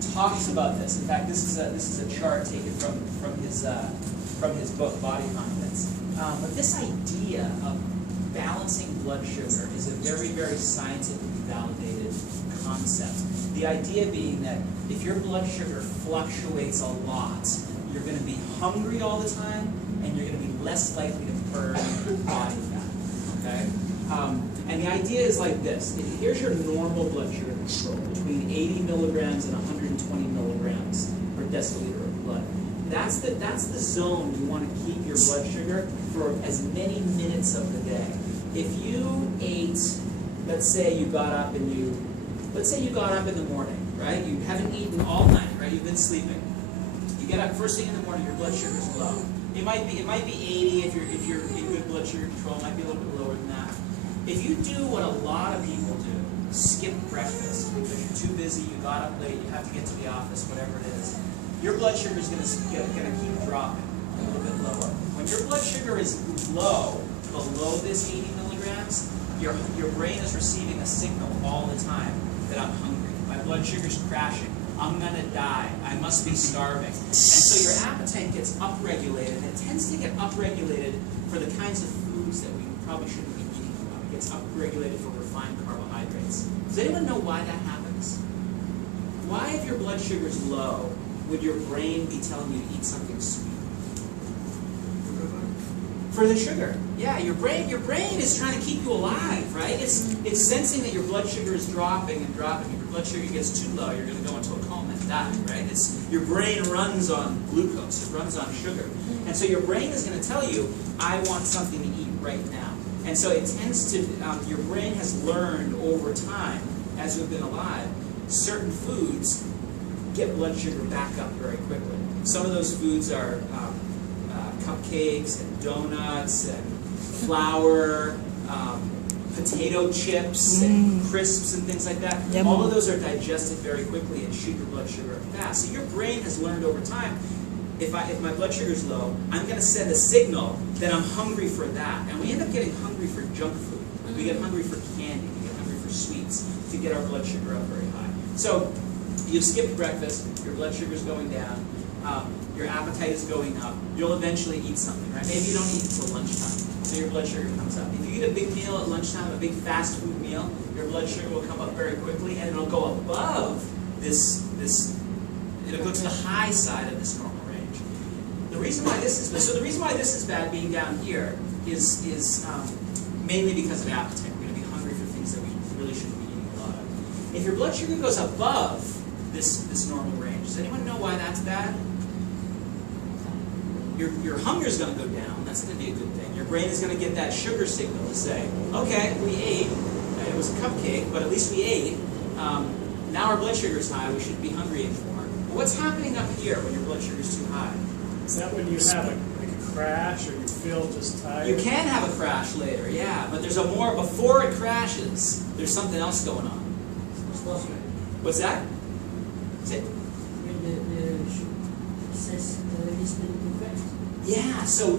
talks about this. In fact, this is a chart taken from his book, Body Confidence. But this idea of balancing blood sugar is a very, very scientifically validated concept. The idea being that if your blood sugar fluctuates a lot, you're going to be hungry all the time, and you're going to be less likely to burn body fat. Okay? And the idea is like this. Here's your normal blood sugar control, between 80 milligrams and 120 milligrams per deciliter of blood. That's the zone you want to keep your blood sugar for as many minutes of the day. If you ate, let's say you got up in the morning, right? You haven't eaten all night, right? You've been sleeping. You get up first thing in the morning, your blood sugar is low. It might be 80 if you're in good blood sugar control. It might be a little bit lower than that. If you do what a lot of people do, skip breakfast because you're too busy, you got up late, you have to get to the office, whatever it is, your blood sugar is going to keep dropping a little bit lower. When your blood sugar is low, below this 80 milligrams, your brain is receiving a signal all the time that I'm hungry. My blood sugar's crashing. I'm going to die. I must be starving. And so your appetite gets upregulated. It tends to get upregulated for the kinds of foods that we probably shouldn't be eating. It gets upregulated for refined carbohydrates. Does anyone know why that happens? Why, if your blood sugar is low, would your brain be telling you to eat something sweet? For the sugar. Yeah, your brain is trying to keep you alive, right? It's sensing that your blood sugar is dropping and dropping. If your blood sugar gets too low, you're going to go into a coma and die, right? Your brain runs on glucose. It runs on sugar. And so your brain is going to tell you, I want something to eat right now. And so it tends to, your brain has learned over time, as we've been alive, certain foods get blood sugar back up very quickly. Some of those foods are cupcakes and donuts and flour, potato chips and crisps and things like that. Yum. All of those are digested very quickly and shoot your blood sugar up fast. So your brain has learned over time, if my blood sugar is low, I'm going to send a signal that I'm hungry for that. And we end up getting hungry for junk food. We get hungry for candy. We get hungry for sweets to get our blood sugar up very high. So you've skipped breakfast, your blood sugar is going down, your appetite is going up, you'll eventually eat something, right? Maybe you don't eat until lunchtime, so your blood sugar comes up. If you eat a big meal at lunchtime, a big fast food meal, your blood sugar will come up very quickly, and it'll go above it'll go to the high side of this normal range. The reason why this is bad being down here is mainly because of appetite. We're going to be hungry for things that we really shouldn't be eating a lot of. If your blood sugar goes above this normal range, does anyone know why that's bad? Your hunger is going to go down. That's going to be a good thing. Your brain is going to get that sugar signal to say, okay, we ate. It was a cupcake, but at least we ate. Now our blood sugar is high. We shouldn't be hungry anymore. But what's happening up here when your blood sugar is too high? Is that when you have a crash or you feel just tired? You can have a crash later, yeah. But there's before it crashes, there's something else going on. What's that? Yeah, so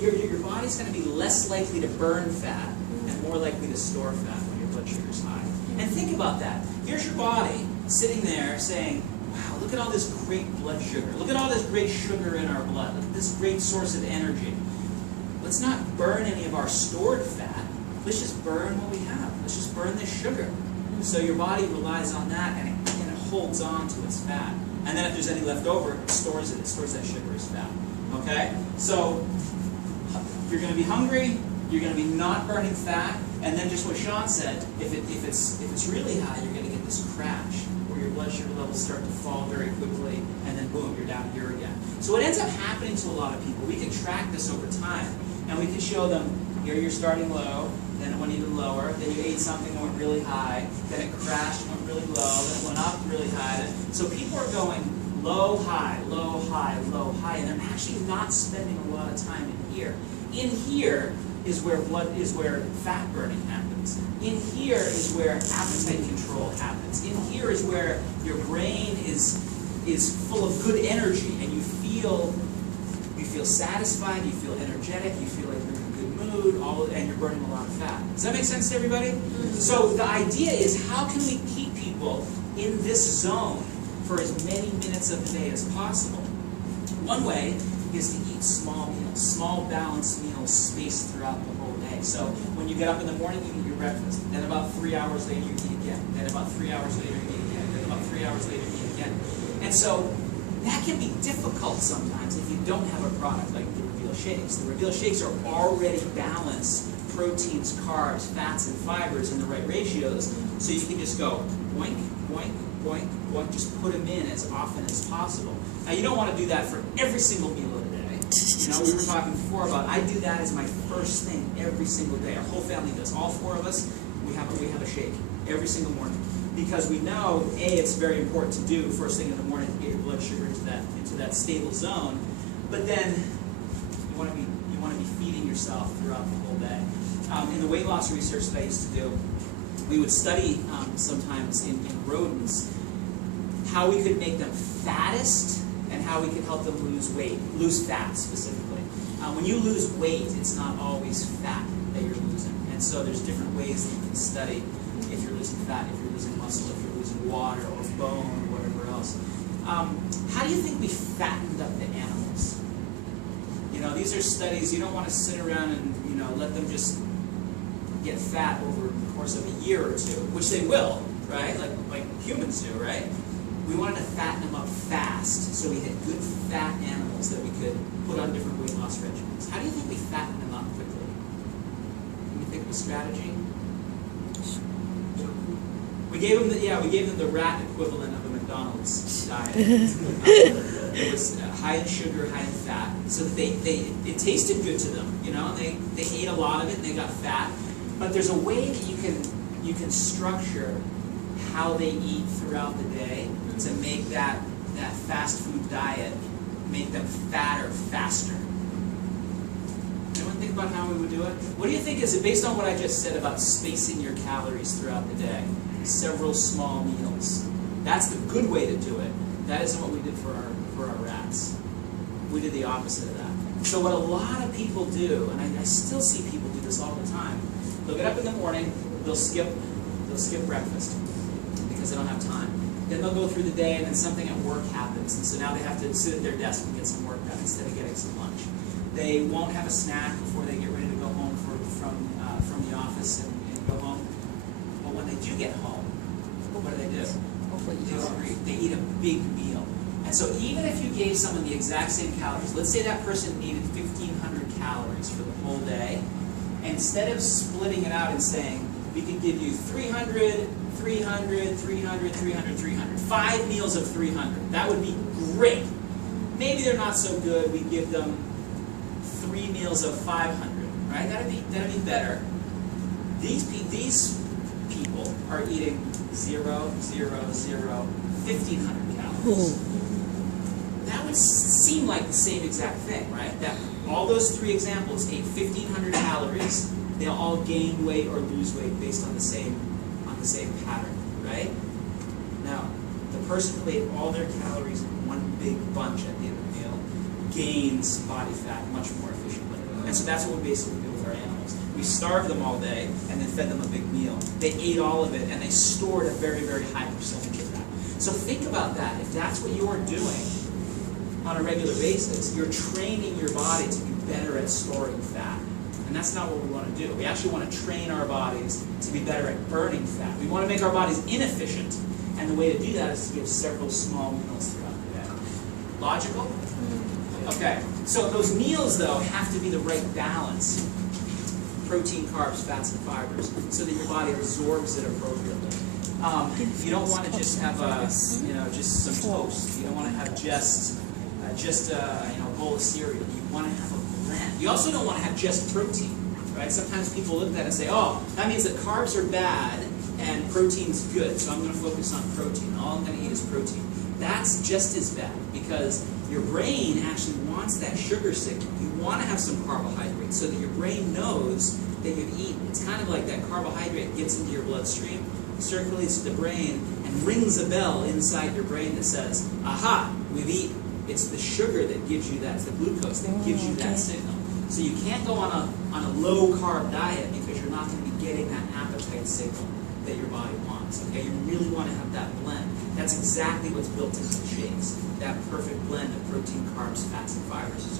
your body's going to be less likely to burn fat and more likely to store fat when your blood sugar is high. And think about that. Here's your body sitting there saying, wow, look at all this great blood sugar. Look at all this great sugar in our blood. Look at this great source of energy. Let's not burn any of our stored fat. Let's just burn what we have. Let's just burn this sugar. So your body relies on that and it holds on to its fat. And then if there's any left over, it stores it. It stores that sugar as fat. Okay? So you're going to be hungry, you're going to be not burning fat, and then just what Shawn said, if it's really high, you're going to get this crash where your blood sugar levels start to fall very quickly, and then boom, you're down here again. So what ends up happening to a lot of people, we can track this over time, and we can show them, here you're starting low, then it went even lower, then you ate something that went really high, then it crashed and went really low, then it went up really high. So people are going low, high, low, high, low, high, and they're actually not spending a lot of time in here. In here is where fat burning happens. In here is where appetite control happens. In here is where your brain is full of good energy, and you feel satisfied, you feel energetic, you feel like you're in a good mood, and you're burning a lot of fat. Does that make sense to everybody? So the idea is, how can we keep people in this zone for as many minutes of the day as possible. One way is to eat small meals, small balanced meals spaced throughout the whole day. So when you get up in the morning, you eat your breakfast. Then about 3 hours later, you eat again. Then about 3 hours later, you eat again. Then about 3 hours later, you eat again. And so that can be difficult sometimes if you don't have a product like the Reveal Shakes. The Reveal Shakes are already balanced proteins, carbs, fats, and fibers in the right ratios, so you can just go boink, boink, boink, boink, just put them in as often as possible. Now, you don't want to do that for every single meal of the day. You know, we were talking before about, I do that as my first thing every single day. Our whole family does. All 4 of us, we have a shake every single morning. Because we know, A, it's very important to do first thing in the morning to get your blood sugar into that stable zone, but then you want to be feeding yourself throughout the whole day. In the weight loss research that I used to do, we would study sometimes in rodents how we could make them fattest and how we could help them lose fat specifically. When you lose weight, it's not always fat that you're losing. And so there's different ways that you can study if you're losing fat, if you're losing muscle, if you're losing water or bone or whatever else. How do you think we fattened up the animals? You know, these are studies, you don't want to sit around and, you know, let them just get fat over the course of a year or two, which they will, right? Like humans do, right? We wanted to fatten them up fast, so we had good fat animals that we could put on different weight loss regimens. How do you think we fattened them up quickly? Can you think of a strategy? We gave them the rat equivalent of a McDonald's diet. It was high in sugar, high in fat, so that it tasted good to them. You know, they ate a lot of it and they got fat. But there's a way that you can structure how they eat throughout the day to make that fast food diet make them fatter faster. Anyone think about how we would do it? What do you think is it based on what I just said about spacing your calories throughout the day? Several small meals. That's the good way to do it. That isn't what we did for our rats. We did the opposite of that. So what a lot of people do, and I still see people do this all the time, they'll get up in the morning, they'll skip breakfast because they don't have time. Then they'll go through the day, and then something at work happens, and so now they have to sit at their desk and get some work done instead of getting some lunch. They won't have a snack before they get ready to go home from the office and go home. But when they do get home, what do? They eat a big meal. And so even if you gave someone the exact same calories, let's say that person needed 1,500 calories for the whole day, and instead of splitting it out and saying, we could give you 300, 300, 300, 300, 300. 5 meals of 300. That would be great. Maybe they're not so good. We give them 3 meals of 500. Right? That'd be better. These people are eating 0, 0, 0, 1,500 calories. That would seem like the same exact thing, right? That all those 3 examples ate 1,500 calories. They'll all gain weight or lose weight based on the same pattern, right? Now, the person who ate all their calories in one big bunch at the end of the meal gains body fat much more efficiently. And so that's what we basically do with our animals. We starved them all day and then fed them a big meal. They ate all of it and they stored a very, very high percentage of that. So think about that. If that's what you're doing on a regular basis, you're training your body to be better at storing fat. And that's not what we want to do. We actually want to train our bodies to be better at burning fat. We want to make our bodies inefficient. And the way to do that is to give several small meals throughout the day. Logical? Okay. So those meals, though, have to be the right balance. Protein, carbs, fats, and fibers, so that your body absorbs it appropriately. You don't want to just have just some toast. You don't want to have just a bowl of cereal. You want to have a blend. You also don't want to have just protein, right? Sometimes people look at that and say, oh, that means that carbs are bad and protein's good, so I'm going to focus on protein. All I'm going to eat is protein. That's just as bad, because your brain actually wants that sugar signal. You want to have some carbohydrates so that your brain knows that you've eaten. It's kind of like that carbohydrate gets into your bloodstream, circulates to the brain, and rings a bell inside your brain that says, aha, we've eaten. It's the sugar that gives you that, it's the glucose that gives you that signal. So you can't go on a low-carb diet because you're not going to be getting that appetite signal that your body wants. Okay, you really want to have that blend. That's exactly what's built into the shakes. That perfect blend of protein, carbs, fats, and fibers is